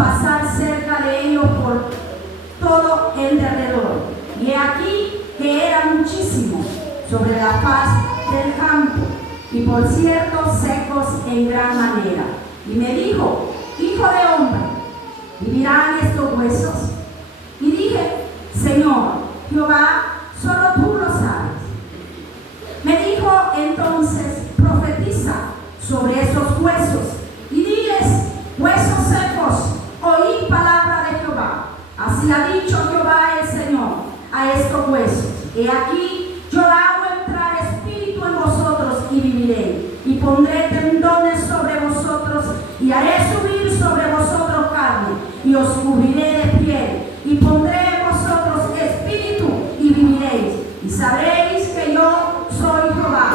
pasar cerca de ellos por todo el derredor. Y he aquí que era muchísimo sobre la faz del campo, y por cierto secos en gran manera. Y me dijo: hijo de hombre, ¿vivirán estos huesos? Y dije: Señor Jehová, solo tú lo sabes. Me dijo entonces: profetiza sobre esos huesos y diles: huesos secos, oíd palabra de Jehová. Así ha dicho Jehová el Señor a estos huesos: he aquí, yo hago entrar espíritu en vosotros y viviréis, y pondré tendones sobre vosotros, y haré subir sobre vosotros carne, y os cubriré de piel, y pondré en vosotros espíritu, y viviréis, y sabréis que yo soy Jehová.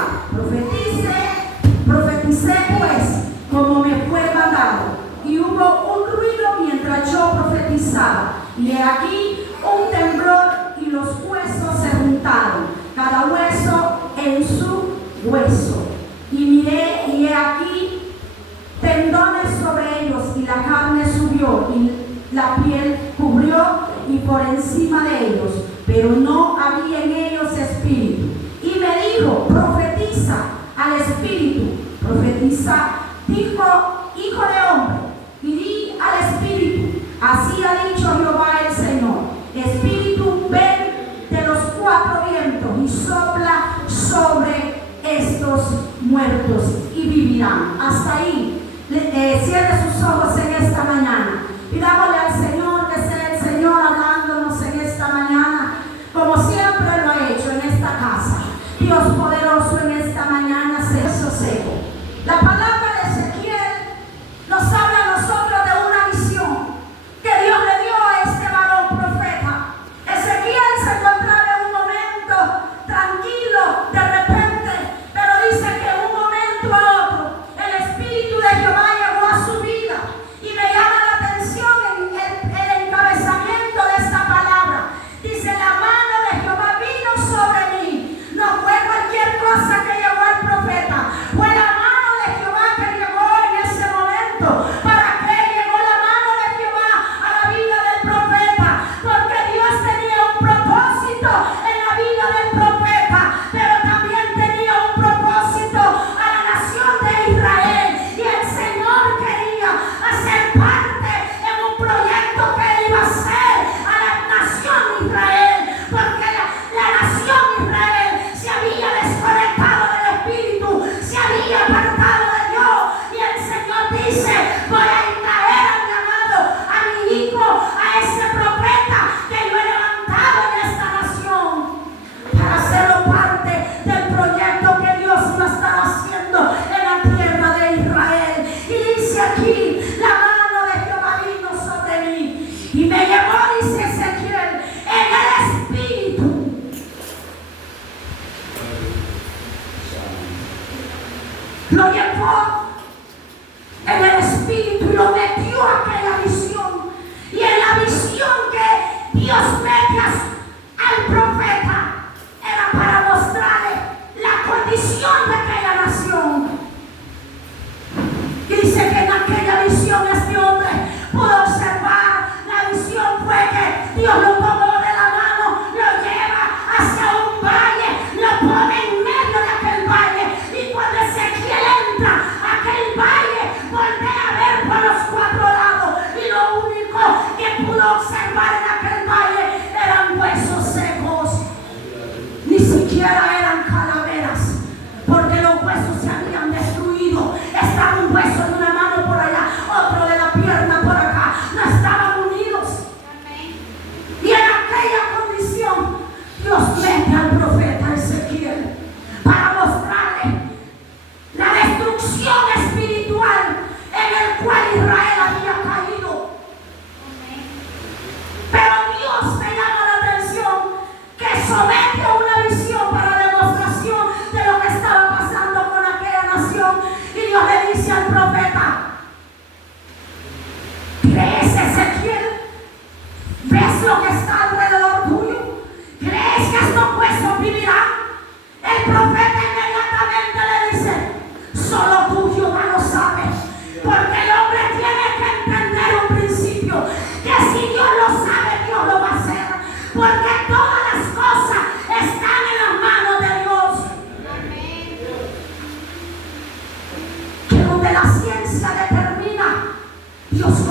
Profeticé pues como me fue mandado, y hubo un ruido mientras yo profetizaba, y he aquí un temblor, y los huesos se juntaron, cada hueso en su hueso. Y miré, y he aquí tendones sobre ellos, y la carne subió, y la piel cubrió, y por encima de ellos, pero no había en ellos espíritu. Y me dijo: profetiza al espíritu, profetiza, dijo: hijo de hombre, y di al espíritu: así ha dicho Jehová el Señor, espíritu, ven de los cuatro vientos y sopla sobre estos muertos y vivirán. Hasta ahí. Cierre sus ojos en esta mañana. Pidámosle al Señor que sea el Señor hablándonos en esta mañana, como siempre lo ha hecho en esta casa. Dios poderoso, en esta mañana, hueso seco. La palabra de Ezequiel nos habla a nosotros de una visión que Dios le dio a este varón profeta. Ezequiel se encontraba en un momento tranquilo, de repente, pero dice que en un momento a otro el Espíritu de Jehová llegó a subir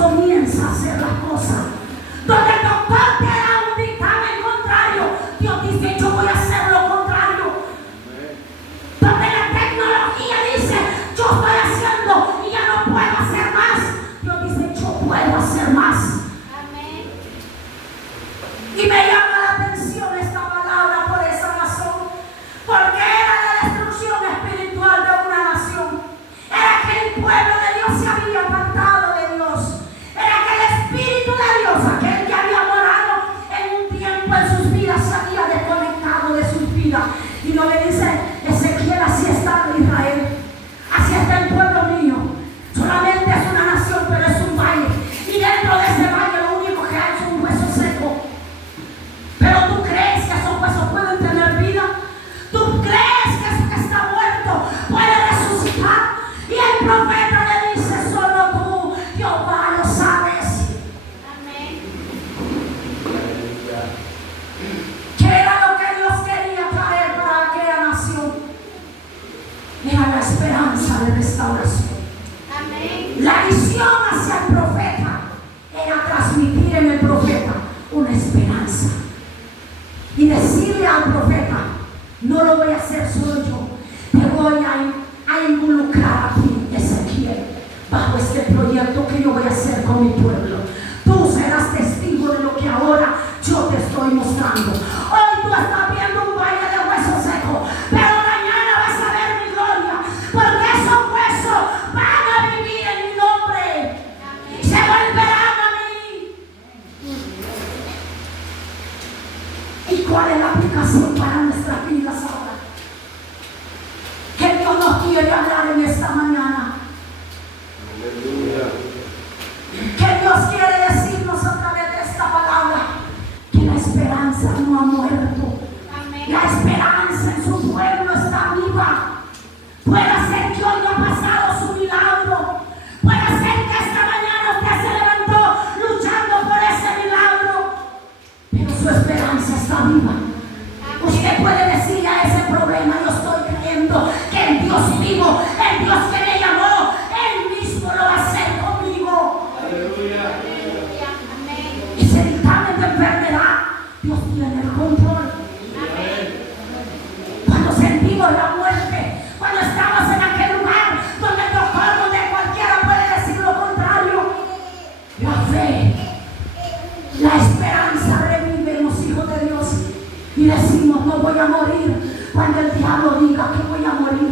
comienza a hacer las cosas. Donde el doctor te da un dictamen contrario, Dios dice, yo voy a hacer lo contrario. Donde la tecnología dice, yo estoy haciendo y ya no puedo hacer más, Dios dice, yo puedo hacer más. Amén. Y me llama la atención esta palabra por esa razón, porque era la destrucción espiritual de una nación. Era que el pueblo de Dios se había apartado de Dios. Era que el Espíritu de Dios, aquel que había morado en un tiempo en sus vidas, se había desconectado de sus vidas. Y no le dice, Ezequiel, así está Israel, así está el pueblo mío. Solamente es una nación, pero es un valle. Y dentro de ese valle lo único que hay es un hueso seco. Pero tú crees que esos huesos pueden tener vida. Tú crees que eso que está muerto puede resucitar. Y el profeta le dice, solo tú, Jehová, lo sabes. Amén. ¿Qué era lo que Dios quería traer para aquella nación? Era la esperanza de restauración. Amén. La visión hacia el profeta era transmitir en el profeta una esperanza. Y decirle al profeta, no lo voy a hacer solo yo, te voy a involucrar a ti, Ezequiel, bajo este proyecto que yo voy a hacer con mi pueblo. Tú serás testigo de lo que ahora yo te estoy mostrando. Hoy tú estás viendo un valle de huesos secos, pero mañana vas a ver mi gloria, porque esos huesos van a vivir en mi nombre. Amén. Se volverán a mí. ¿Y cuál es la aplicación para nuestras vidas ahora? Que Dios nos quiere hablar en esta mañana. Aleluya. Que Dios quiere decirnos a través de esta palabra que la esperanza no ha muerto. Amén. La esperanza en su pueblo está viva. Puede ser que hoy no ha pasado su milagro. Puede ser que esta mañana usted se levantó luchando por ese milagro, pero su esperanza está viva. Usted puede decirle a ese problema, yo estoy creyendo que el Dios vivo, el Dios que me llamó, Él mismo lo va a hacer conmigo. Aleluya. Ese dictamen de enfermedad, Dios tiene el control. Amén. Cuando sentimos la muerte, cuando estamos en aquel lugar donde el doctor, donde cualquiera puede decir lo contrario, la fe, la esperanza revive en los hijos de Dios. Y decimos, no voy a morir cuando el diablo diga que voy a morir.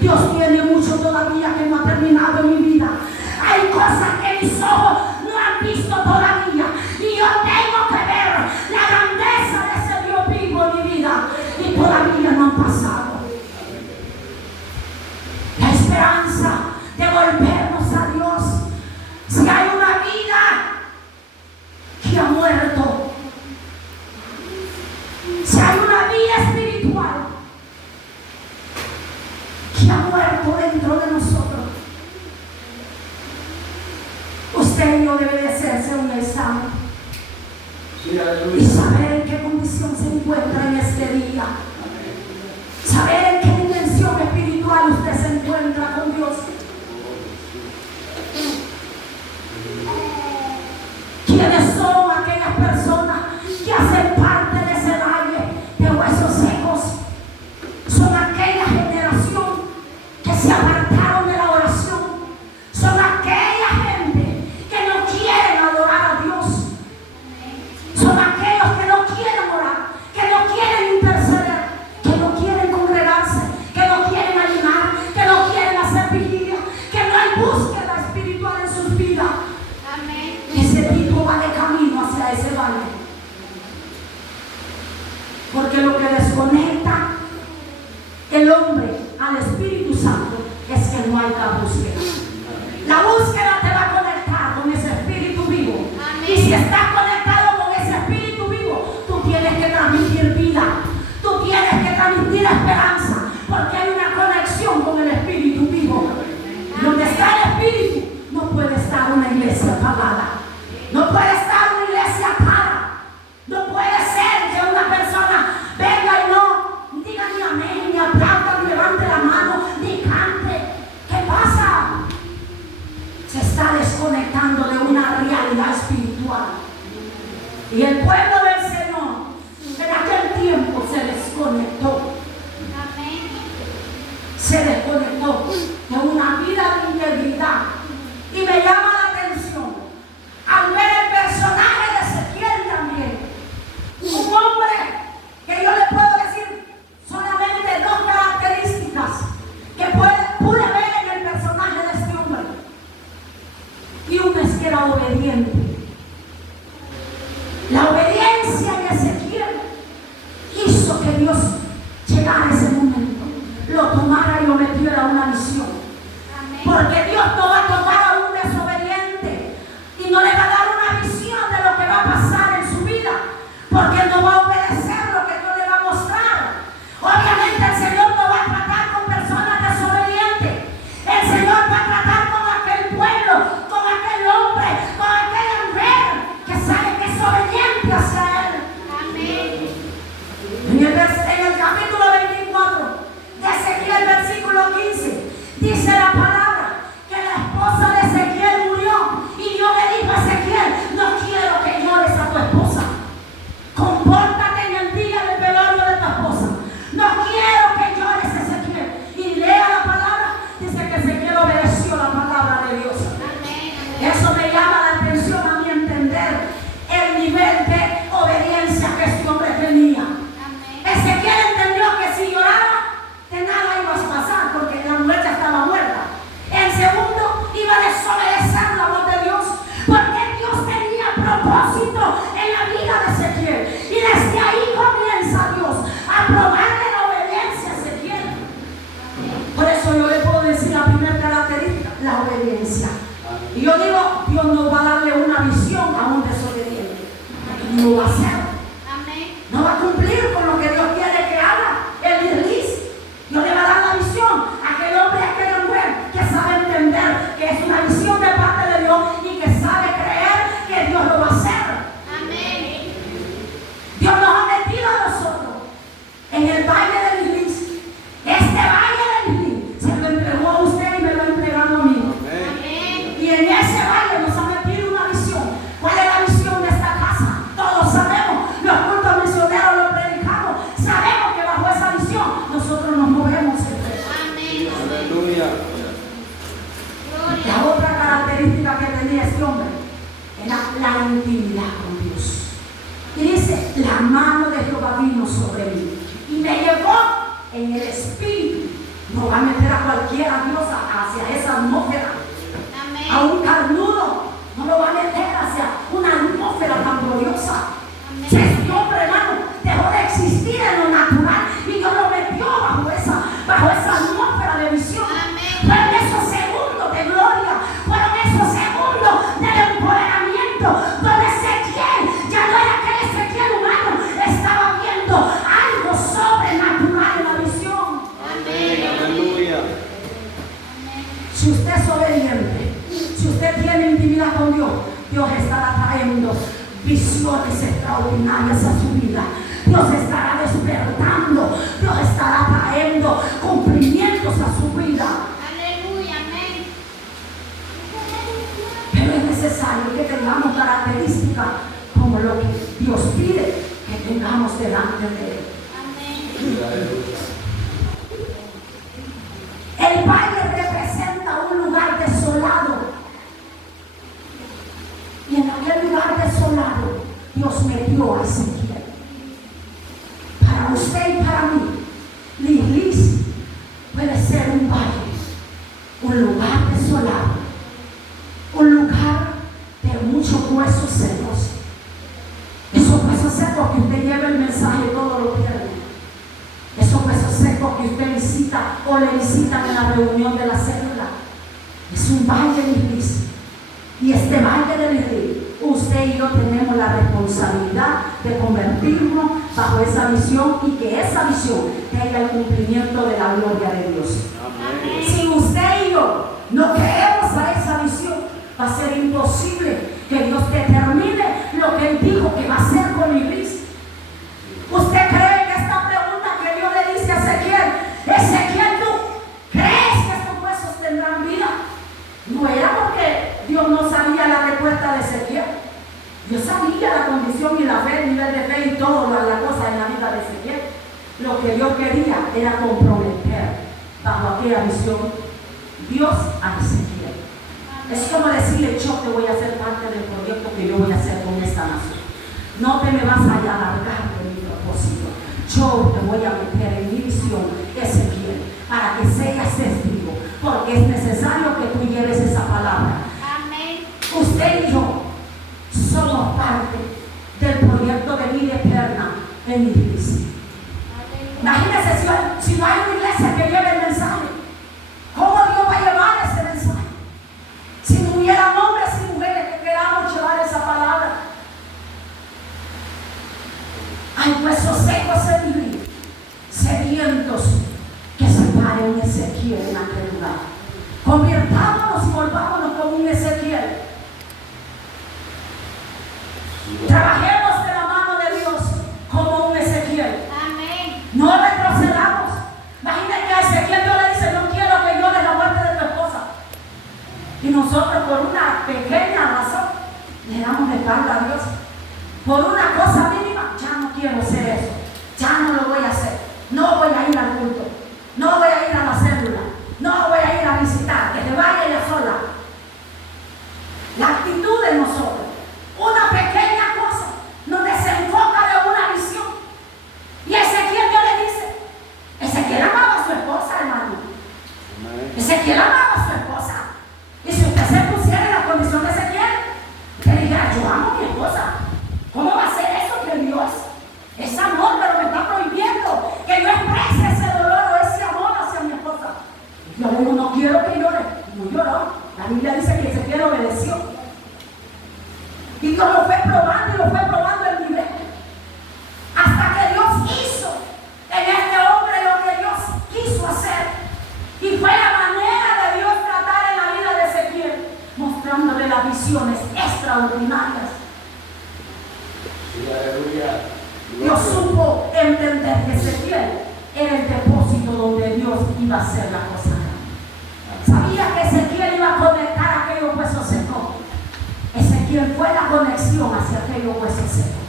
Dios tiene mucho todavía que no ha terminado en mi vida. Hay cosas que mis ojos no han visto todavía. Y yo tengo que ver la grandeza de ese Dios vivo en mi vida. Y todavía no han pasado. La esperanza de volvernos a Dios. Si hay una vida que ha muerto, si hay una vida espiritual que ha muerto dentro de nosotros, usted y yo debe de hacerse un examen y saber en qué condición se encuentra en este día. Saber en qué dimensión espiritual usted se encuentra con Dios. ¿Quiénes son aquellas personas que hacen parte de ese valle de huesos secos? Son aquella generación que se apartaron de la oración. Son aquella gente que no quieren adorar a Dios. Son aquellos que no quieren orar, que no quieren interceder, que no quieren congregarse, que no quieren ayunar, que no quieren hacer vigilia, que no hay búsqueda espiritual en sus vidas. Amén. Ese tipo va de camino hacia ese valle. Porque lo que desconecta el hombre al Espíritu Santo es que no hay la búsqueda. La búsqueda te va a conectar con ese Espíritu vivo. Amén. Y si estás conectado con ese Espíritu vivo, tú tienes que transmitir vida. Tú tienes que transmitir esperanza. Porque hay una conexión con el Espíritu vivo. Amén. Donde está el Espíritu, no puede estar una iglesia apagada. No puede estar una iglesia atada. No puede ser que una persona venga y no diga ni amén, ni aplauda, ni levante la mano, ni cante. ¿Qué pasa? Y el pueblo del Señor en aquel tiempo se desconectó. Se desconectó de una vida de integridad. Y me llama la atención al ver el personaje de Ezequiel también. Un hombre que yo le puedo decir solamente dos características que pude ver en el personaje de este hombre. Y una es que era obediente. La obediencia de Ezequiel hizo que Dios llegara a ese momento, lo tomara y lo metiera a una misión. Porque Dios no va a tomar a un desobediente y no le va a dar una visión de lo que va a pasar en su vida, porque no va a obedecer lo que Dios le va a mostrar. Obviamente el Señor no va a tratar con personas desobedientes. El Señor va a tratar con aquel pueblo, con aquel hombre, con aquella mujer que sabe que es obediente hacia Él. En el capítulo 24 de Ezequiel, versículo 15, dice la palabra que la esposa de Ezequiel murió y Dios le dijo a Ezequiel: no quiero que llores a tu esposa, compórtate en el día del velorio de tu esposa, no quiero que llores, Ezequiel. Y lea la palabra, dice que Ezequiel obedeció la palabra de Dios. Eso me llama la atención a mí, entender el nivel de obediencia que este hombre tenía. Ezequiel entendió que si lloraba, de nada iba a pasar, porque la mujer ya estaba muerta. En segundo, iba a desobedecer la voz de Dios, porque Dios tenía propósito en la vida de Ezequiel. Y desde ahí comienza Dios a probarle la obediencia a Ezequiel. Por eso yo le puedo decir la primera característica: la obediencia. Y yo digo, Dios no va a darle una visión a un desobediente. No lo va a hacer. No va a cumplir con lo que Dios quiere que haga. El desliz. Dios le va a dar la visión a aquel hombre y a aquella mujer que sabe entender que es una visión de parte de Dios y que sabe creer que Dios lo va a hacer. Dios nos ha metido a nosotros en el valle del Islis. Este valle del Islis se lo entregó a usted y me lo ha entregado a mí. Y en ese valle nos ha metido una visión. ¿Cuál es la visión de esta casa? Todos sabemos. Los cultos misioneros lo predicamos. Sabemos que bajo esa visión nosotros nos movemos en fe. Aleluya. La otra característica que tenía este hombre era la intimidad con Dios. Y dice: la mano de Jehová vino sobre mí y me llevó en el espíritu. No va a meter a cualquiera Dios hacia esa atmósfera. A un carnudo no lo va a meter hacia una atmósfera tan gloriosa. Si este hombre, hermano, dejó de existir en lo natural y Dios lo metió bajo esa atmósfera de visión. Fueron esos segundos de gloria, fueron esos segundos del empoderamiento, donde Ezequiel ya no era aquel Ezequiel humano, estaba viendo algo sobrenatural en la visión. Aleluya. Si usted es obediente, si usted tiene intimidad con Dios, Dios estará trayendo visiones extraordinarias a su vida. Dios estará despertando, Dios estará trayendo cumplimientos a su vida. Aleluya, amén. Pero es necesario que tengamos características como lo que Dios pide que tengamos delante de Él. El valle representa un lugar desolado. Y en aquel lugar desolado, Dios metió a Ezequiel. Para usted y para mí, la iglesia puede ser un valle, un lugar desolado, un lugar de muchos huesos secos. Esos huesos secos que usted lleva el mensaje todo lo pierde. Esos huesos secos que usted visita o le visitan en la reunión de la célula. Es un valle de iglesia. Y este valle del Islis, usted y yo tenemos la responsabilidad de convertirnos bajo esa visión y que esa visión tenga el cumplimiento de la gloria de Dios. Amén. Si usted y yo no creemos a esa visión, va a ser imposible que Dios determine lo que Él dijo que va a hacer con la iglesia. ¿Usted cree que esta pregunta que Dios le dice a Ezequiel, Ezequiel, ¿tú crees que estos huesos tendrán vida? No era porque Dios no sabía la respuesta de Ezequiel. Yo sabía la condición y la fe, el nivel de fe y todo la cosa en la vida de Ezequiel. Lo que Dios quería era comprometer bajo aquella visión Dios a Ezequiel. Es como decirle, yo te voy a hacer parte del proyecto que yo voy a hacer con esta nación. No te me vas a alargar de mi propósito. Yo te voy a meter en mi visión, Ezequiel, para que seas testigo, porque es necesario que tú lleves esa palabra. Amén. Usted y yo somos parte del proyecto de vida eterna en mi iglesia. Imagínense si no hay una iglesia que lleve el mensaje, ¿cómo Dios va a llevar ese mensaje? Si no hubiera hombres y mujeres que queramos llevar esa palabra. Hay huesos secos en mi vida, sedientos que se paren un Ezequiel en aquel lugar. Convirtámonos y volvámonos como un Ezequiel. Trabajemos de la mano de Dios como un Ezequiel. Amén. No retrocedamos. Imagínate que a Ezequiel Dios le dice, no quiero que llores la muerte de tu esposa. Y nosotros por una pequeña razón le damos la espalda a Dios. Por una cosa mínima, ya no quiero hacer eso. Ya no lo voy a hacer. No voy a ir al culto. No voy a ir a la célula. No voy a ir a visitar. Que te vaya ella sola. La actitud de nosotros. Una pequeña cosa nos desenfoca de una visión. Y Ezequiel Dios le dice, Ezequiel amaba a su esposa, hermano. Ezequiel amaba a su esposa. Y si usted se pusiera en la condición de Ezequiel, usted dijera, yo amo a mi esposa. ¿Cómo va a ser eso que Dios es amor, pero me está prohibiendo que yo exprese ese dolor o ese amor hacia mi esposa? Yo le digo, no quiero que llore. No lloró. La Biblia dice que Ezequiel obedeció. Y Dios lo fue probando y lo fue probando el nivel. Hasta que Dios hizo en este hombre lo que Dios quiso hacer. Y fue la manera de Dios tratar en la vida de Ezequiel, mostrándole las visiones extraordinarias. Dios supo entender que Ezequiel era el depósito donde Dios iba a hacer la cosa. Sabía que Ezequiel iba a conectar aquellos huesos secos. Ezequiel fue la conexión hacia aquellos huesos secos.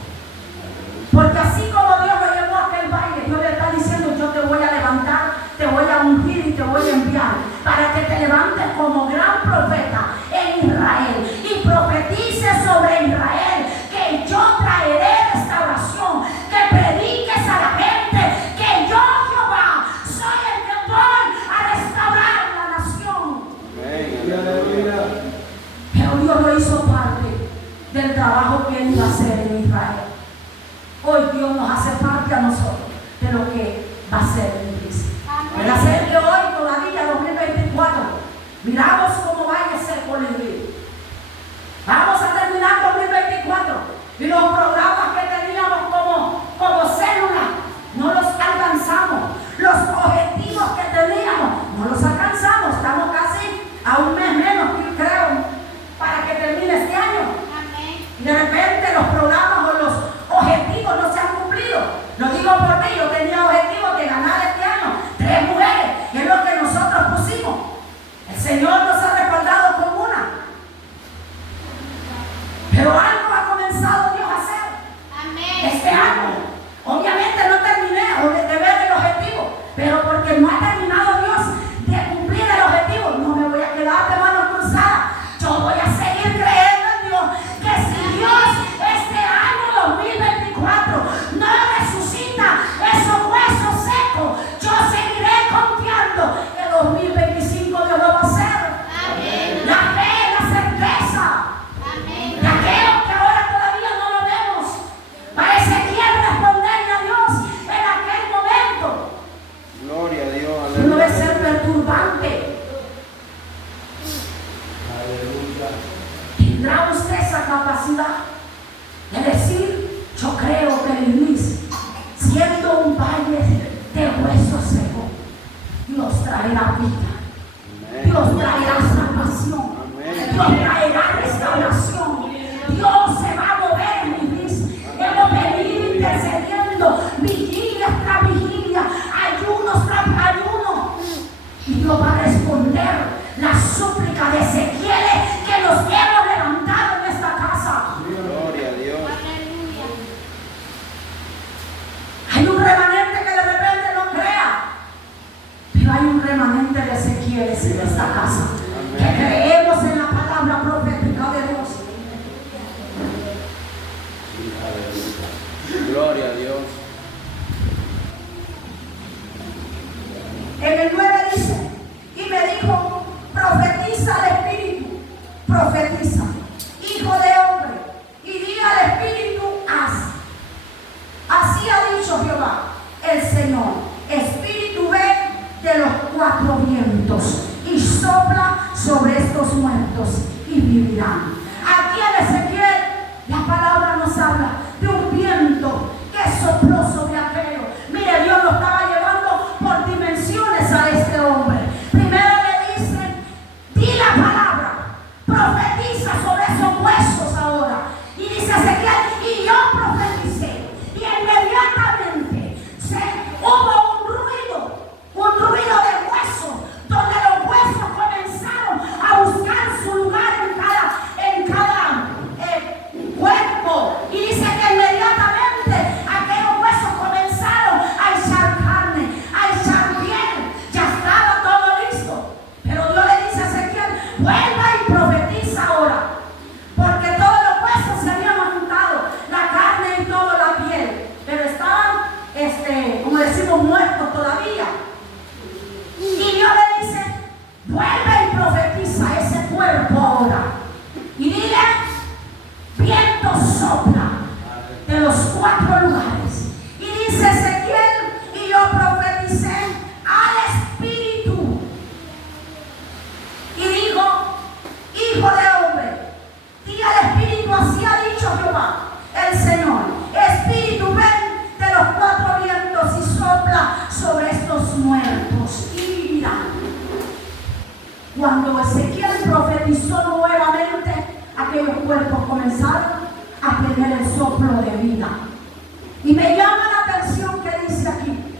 Porque así como Dios lo llevó a aquel valle, Dios le está diciendo, yo te voy a levantar, te voy a ungir y te voy a enviar para que te levantes como gran profeta en Israel y profetices sobre Israel que yo traeré restauración, que prediques a la gente que yo, Jehová, soy el que voy a restaurar la nación. Pero Dios lo hizo parte del trabajo que Él iba a hacer en Israel. Hoy Dios nos hace parte a nosotros de lo que va a ser en la iglesia. El hacer que hoy todavía 2024 miramos cómo vaya a ser por el río. Vamos a terminar 2024 y los programas que teníamos como célula no los alcanzamos. Los objetivos que teníamos no los alcanzamos. Estamos casi a un mes menos, creo, para que termine este año. Y de repente los programas o los objetivos no se han cumplido. Lo digo por mí, yo tenía objetivos de ganar este año 3 mujeres, y es lo que nosotros pusimos. El Señor nos ha respaldado con una. Pero algo ha comenzado Dios a hacer este año. Obviamente no terminé de ver el objetivo, pero porque no ha terminado Dios de cumplir el objetivo, no me voy a quedar de manos cruzadas. Yo voy a seguir creyendo en Dios, que si Dios este año 2024 no resucita esos huesos secos, yo seguiré confiando que 2025 Dios lo va a hacer. Amén. La fe, la certeza. Amén. Y aquello que ahora todavía no lo vemos, parece que responderle a Dios en aquel momento. Gloria a Dios. No debe ser perturbante. ¿Tendrá usted esa capacidad de decir, yo creo que Luis, siendo un valle de huesos secos, Dios traerá vida, Dios traerá salvación, Dios traerá restauración, Dios se va a mover en mi vida? Hemos venido intercediendo vigilia tras vigilia, ayunos tras ayunos, y Dios va a responder la súplica de Ezequiel que nos hemos levantado en esta casa. Gloria a nos habla de un viento que sopló sobre aquello. Mire, Dios lo estaba llevando por dimensiones a este hombre. Primero le dice, di la palabra, profetiza sobre esos huesos ahora. Y dice Ezequiel, y yo profeticé. Y inmediatamente hubo un ruido de huesos, donde los huesos comenzaron a buscar su lugar en cada cuerpo. Y dice que inmediatamente aquellos huesos comenzaron a echar carne, a echar piel. Ya estaba todo listo. Pero Dios le dice a Ezequiel, vuelva y profetiza ahora, porque todos los huesos se habían juntado, la carne y toda la piel, pero estaban, como decimos, muertos todavía. Y Dios le dice, vuelve y profetiza ese cuerpo ahora. Y dile, viento sopla de los 4 lugares. Y dice Ezequiel, y yo profeticé al espíritu. Y digo, hijo de hombre, di al espíritu, así ha dicho Jehová, el Señor. Espíritu, ven de los 4 vientos y sopla sobre estos muertos y vivirán. Cuando Ezequiel profetizó nuevamente, aquellos cuerpos comenzaron a tener el soplo de vida. Y me llama la atención que dice aquí,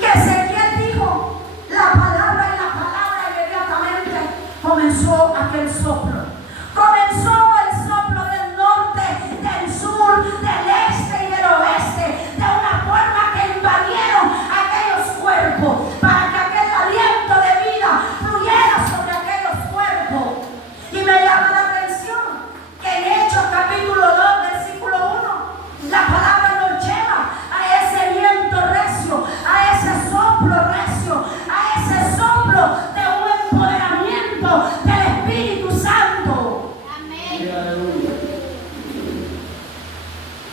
que Ezequiel dijo la palabra y la palabra inmediatamente comenzó aquel soplo. Comenzó el soplo del norte, del sur, del este y del oeste, de una forma que invadieron aquellos cuerpos, para que aquel aliento de vida fluyera sobre aquellos cuerpos. Y me llama la atención que en Hechos capítulo 2, versículo 1, la palabra nos lleva a ese viento recio, a ese soplo recio, a ese soplo de un empoderamiento del Espíritu Santo.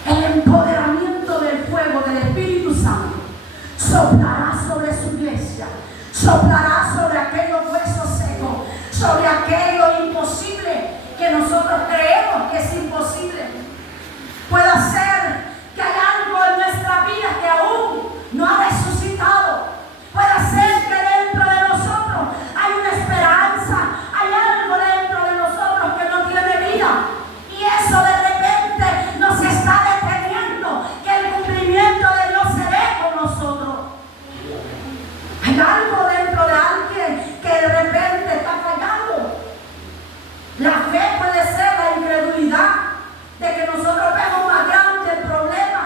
El empoderamiento del fuego del Espíritu Santo soplará sobre su iglesia, soplará sobre aquellos huesos secos, sobre aquello imposible que nosotros creemos que es imposible. Puede ser que hay algo en nuestra vida que aún no ha resucitado. Puede ser que dentro de nosotros hay una esperanza, hay algo dentro de nosotros que no tiene vida. Y eso de repente nos está deteniendo que el cumplimiento de Dios se dé con nosotros. Hay algo dentro de alguien que de repente está fallando. La fe puede ser la incredulidad de que nosotros vemos más grande el problema.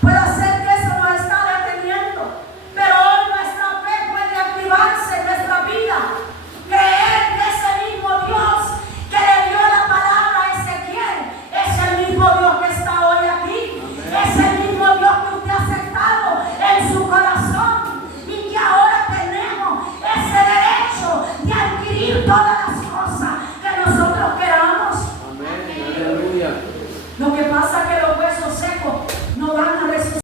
Puede ser que eso nos está deteniendo, pero hoy nuestra fe puede activarse en nuestra vida. Creer que ese mismo Dios que le dio la palabra a Ezequiel es el mismo Dios que está